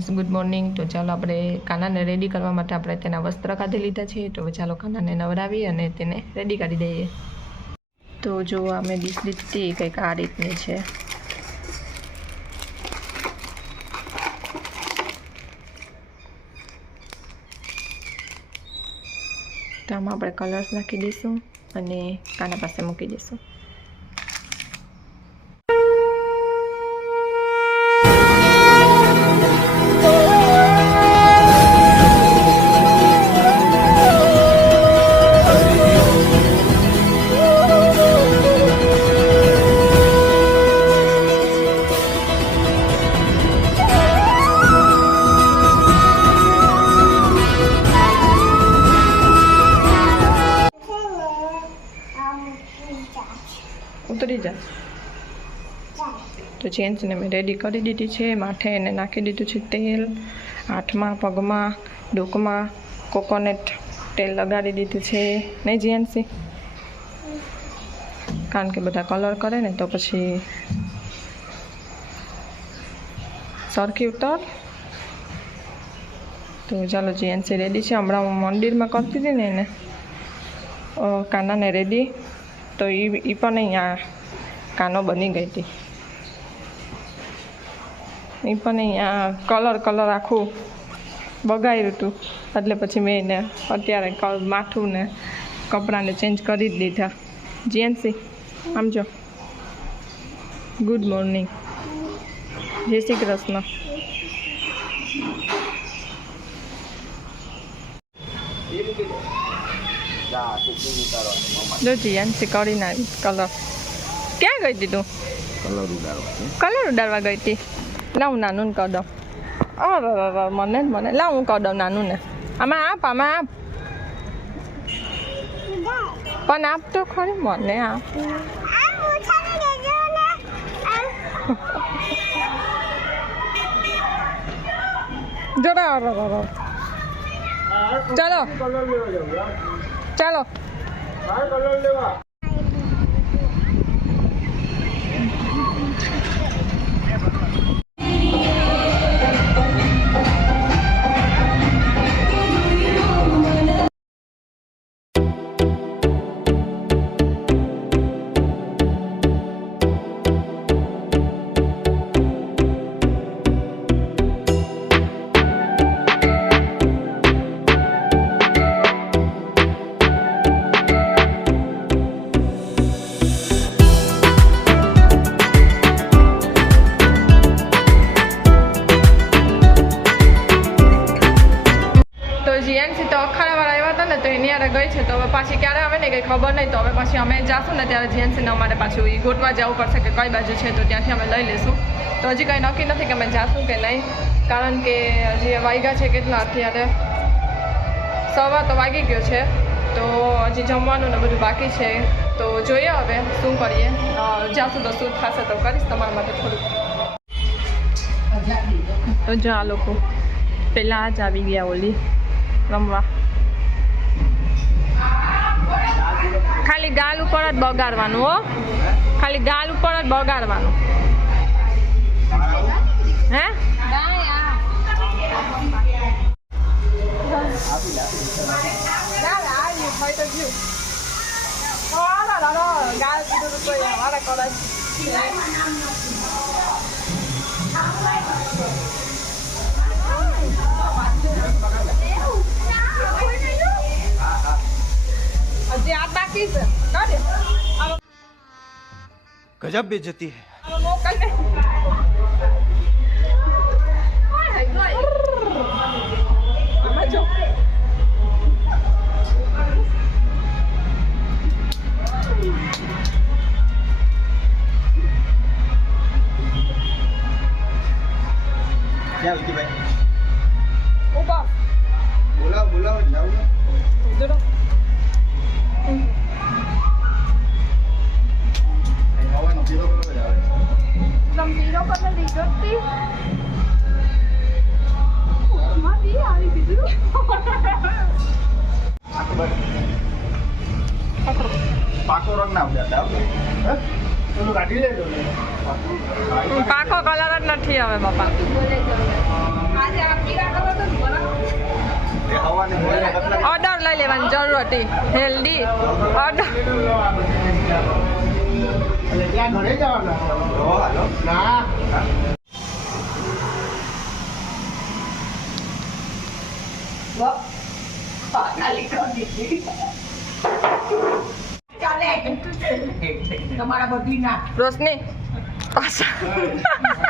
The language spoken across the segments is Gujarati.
ફ્રેન્ડ્સ ગુડ મોર્નિંગ તો ચાલો આપણે કાનાને રેડી કરવા માટે આપણે તેના વસ્ત્ર કાઢી લીધા છે. તો ચાલો કાનાને નવડાવી અને તેને રેડી કરી દઈએ. તો જો અમે ડીશ લીધી કંઈક આ રીતની છે. તો આમાં આપણે કલર્સ નાખી દઈશું અને કાના પાસે મૂકી દઈશું. જેન્ટ્સને મેં રેડી કરી દીધી છે. માથે એને નાખી દીધું છે તેલ, હાથમાં, પગમાં, ડોકમાં, કોકોનટ તેલ લગાડી દીધું છે. નહીં જીએનસી કારણ કે બધા કલર કરે ને તો પછી સરખી ઉતર. તો ચાલો જીએનસી રેડી છે. હમણાં હું મંદિરમાં કરતી હતી ને એને કાનાને રેડી તો એ પણ અહીંયા કાનો બની ગઈ હતી. એ પણ અહીંયા કલર કલર આખું બગાડ્યું હતું એટલે પછી મેં એને અત્યારે માથું ને કપડાને ચેન્જ કરી જ દીધા. જીએનસી આમ જો. ગુડ મોર્નિંગ જય શ્રી કૃષ્ણ. જો જીએનસી કરીને કલર ક્યાં ગઈ હતી તું? કલર ઉડાડવા કલર ઉડાડવા ગઈ હતી લાવ નાનું ને કહી દઉં અરે મને જ મને લાવ હું કહી દઉં નાનું ને આમાં આપ આમાં આપ પણ આપ તો ખરી મને આપ જરા. ચાલો ચાલો ને ત્યારે જીએનસીને અમારે પાછું એ ગોતવા જવું પડશે કે કઈ બાજુ છે તો ત્યાંથી અમે લઈ લઈશું. તો હજી કંઈ નક્કી નથી કે અમે જાશું કે નહીં. કારણ કે હજી વાગ્યા છે કેટલા અત્યારે? સવા તો વાગી ગયો છે. તો હજી જમવાનું ને બધું બાકી છે. તો જોઈએ હવે શું કરીએ. જાશું તો શું થશે તો કરીશ તમારા માટે થોડુંક. તો જો આ લોકો. પહેલાં જ આવી ગયા ઓલી. રમવા. ખાલી ગાલ ઉપર જ બગાડવાનું હો. ખાલી ગાલ ઉપર જ બગાડવાનું. હે? હજી ગજબ બેજતી હે છીએ હવે બાપા. ઓર્ડર લઈ લેવાની જરૂર હતી. હેલ્ધી ઓર્ડર રોશની પાછા.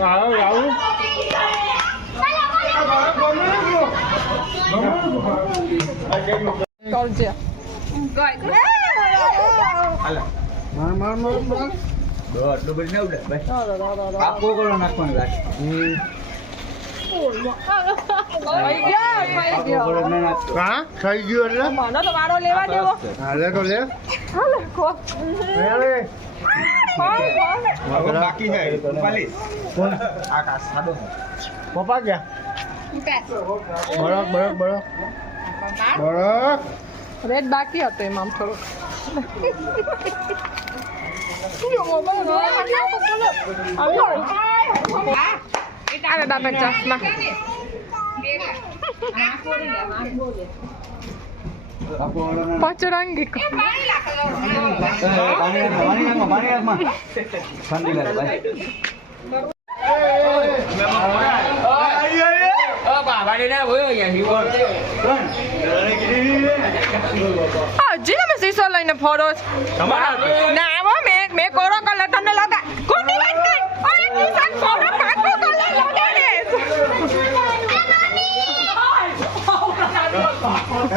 આવો આવો. કરજે માર માર માર માર થઈ ગયા થઈ ગયો હા બાકી છે કોણ આકાશ સાદો પપ્પા ગયા બરક બરક બરક એમાં થોડુંક આવે બાપા ચશ્મા પચરંગી. હજી તમે શીશો લઈને ફરો ના આવો મેં મેં કોરો કલર તમને લગા કોની વાત કર અરે કિસાન કોરો પાકો કલર લગાડે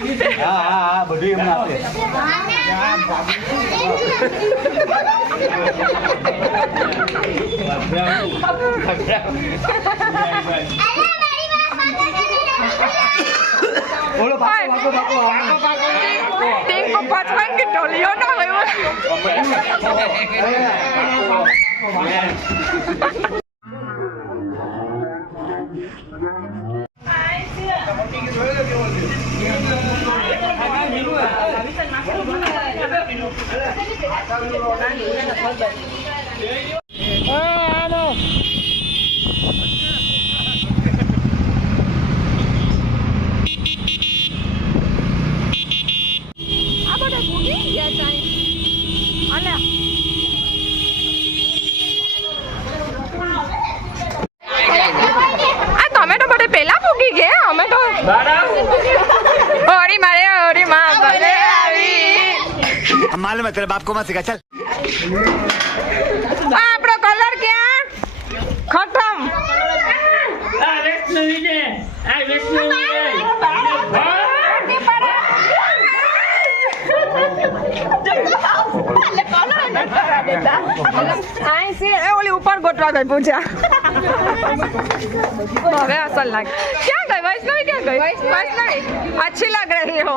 હા હા હા બધું એમને આપે. બોલો પાકો પાકો પાકો ટિંકુ પચપન કે ના હોય આ બધા ભૂલી ગયા ચાઈ અને આ તમે તો બધે પેલા ભૂગી ગયા અમે તો હોરી મારે હોરી માં ભલે આવી मालूम है तेरे बाप को मत सिखा चल આપણો કલર ક્યાં? ખતમ. આ વૈષ્ણવી ને આ વૈષ્ણવી ઉપર ગોઠવા ગઈ પૂજા. હવે અસલ લાગે. ક્યાં ગઈ? વૈષ્ણવી ક્યાં ગઈ? વૈષ્ણવી. અચ્છી લાગ રહી હો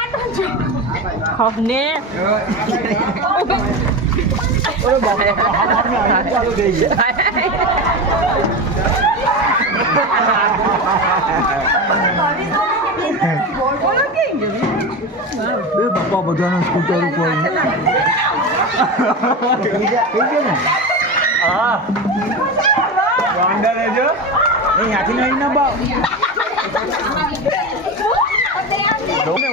ખબને બે પપ્પા બધાના સ્કૂટર ઉપર હા વાંડા એ ત્યાંથી નહીં ના વધુ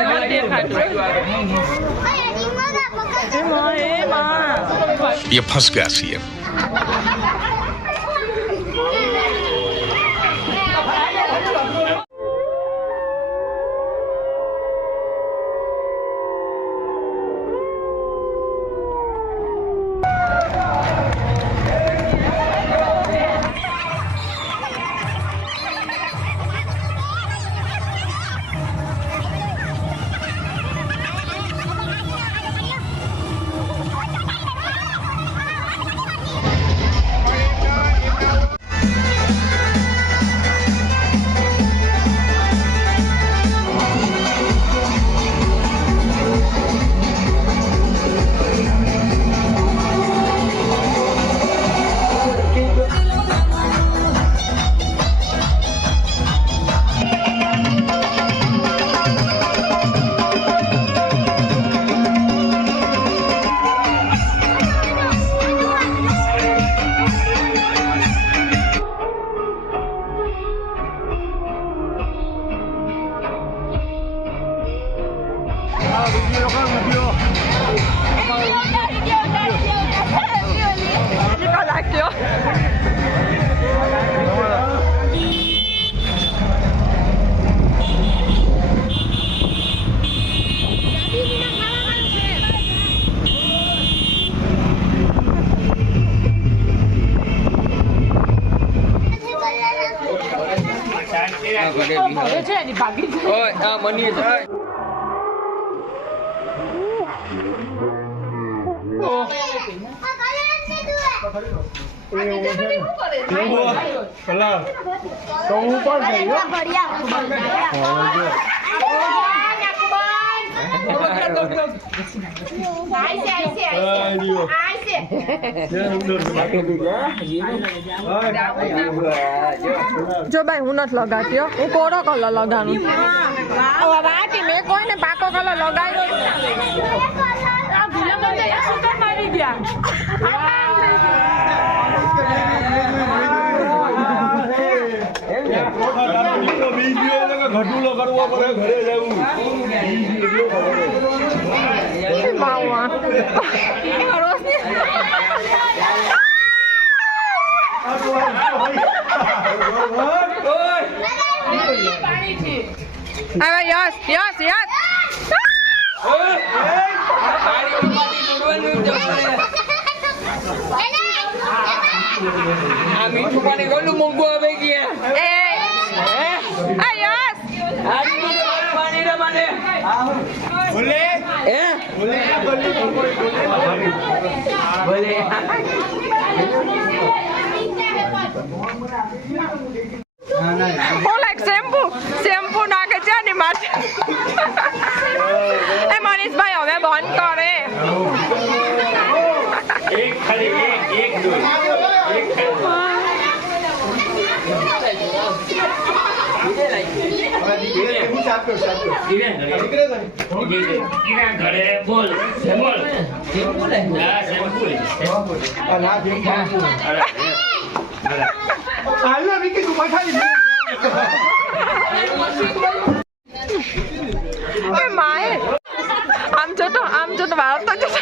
એ બાયુ ગાયું આવે ये फंस गया सीएम હવે છે એની ભાગી જાય ઓય આ મની જાય જો ભાઈ હું નથી લગાતી હું. કોરો કલર લગાવું વાટી મેં કોઈને પાકો કલર લગાવ્યો ઘટુલો કરવો પડે ઘરે જવું માવા હવે યસ યસ યસ આ મીઠું પાણી કેટલું મોંઘું આવે ગયા. એ આ યસ પાણી રે મને બોલે હે? ભલે. હું લાઈક શેમ્પુ શેમ્પુ નાખે છે ને માટે. એ મનીષભાઈ હવે બંધ કરે. એક ખાલી એક એક એક માએ. આમ જોતો આમ જોતો વાળતા જતા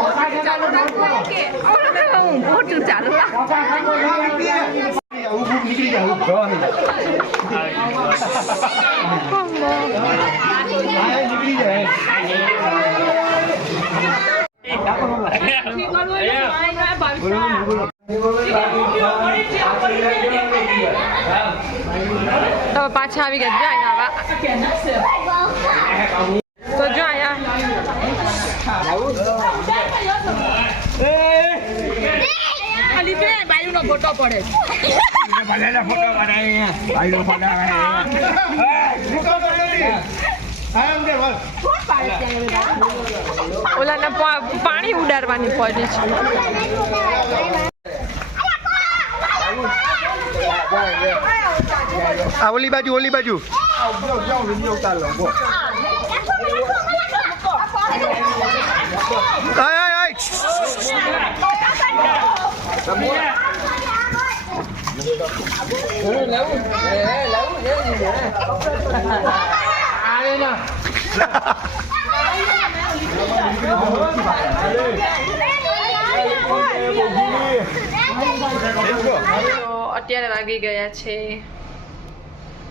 જાય જાય તો પાછા આવી ગયા. જો અહીંયા આવા તો જો અહીંયા ભલેલા ફોટો પાડાય ભાઈનો ફોટો પાડાય ઓલાને પા- પાણી ઉડાડવાની પડી છે. આ ઓલી બાજુ ઓલી બાજુ. આય આય આય. તો અત્યારે વાગી ગયા છે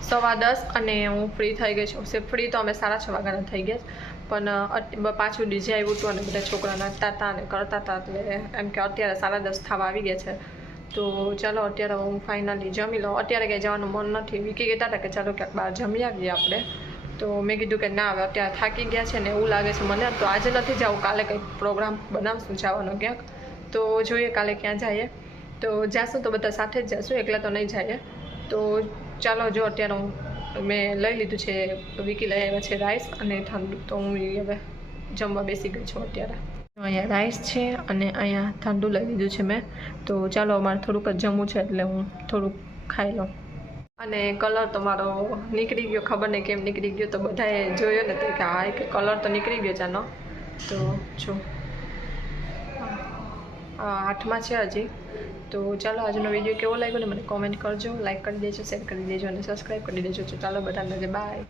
સવા દસ અને હું ફ્રી થઈ ગઈ છું ફ્રી તો અમે સાડા છ વાગ્યાના થઈ ગયા. પણ પાછું ડીજે આવ્યું હતું અને બધા છોકરા નાચતા હતા અને કરતા હતા એટલે એમ કે અત્યારે સાડા દસ થવા આવી ગયા છે તો ચાલો અત્યારે હું ફાઇનલી જમી લઉં. અત્યારે કંઈ જવાનું મન નથી. વિકી કહેતા હતા કે ચાલો ક્યાંક બહાર જમી આવીએ આપણે. તો મેં કીધું કે ના, હવે અત્યારે થાકી ગયા છે ને એવું લાગે છે મને. તો આજે નથી જવું, કાલે કંઈક પ્રોગ્રામ બનાવશું જવાનો ક્યાંક. તો જોઈએ કાલે ક્યાં જઈએ. તો જાશું તો બધા સાથે જ જશું, એકલા તો નહીં જઈએ. તો ચાલો જો અત્યારે હું, મેં લઈ લીધું છે, વિકી લઈ આવ્યા છે રાઈસ અને ઠંડુ. તો હું હવે જમવા બેસી ગઈ છું અત્યારે. અહીંયા રાઈસ છે અને અહીંયા ઠંડુ લઈ લીધું છે મેં. તો ચાલો, અમારે થોડુંક જ જમવું છે એટલે હું થોડુંક ખાઈ લઉં. અને કલર તો મારો નીકળી ગયો, ખબર નહીં કેમ નીકળી ગયો. તો બધાએ જોયો ને કે હા કે કલર તો નીકળી ગયો ચાનો તો જો. આઠમાં છે હજી. તો ચાલો, આજનો વીડિયો કેવો લાગ્યો ને મને કોમેન્ટ કરજો લાઇક કરી દેજો શેર કરી દેજો અને સબસ્ક્રાઈબ કરી દેજો. તો ચાલો, બધાને બાય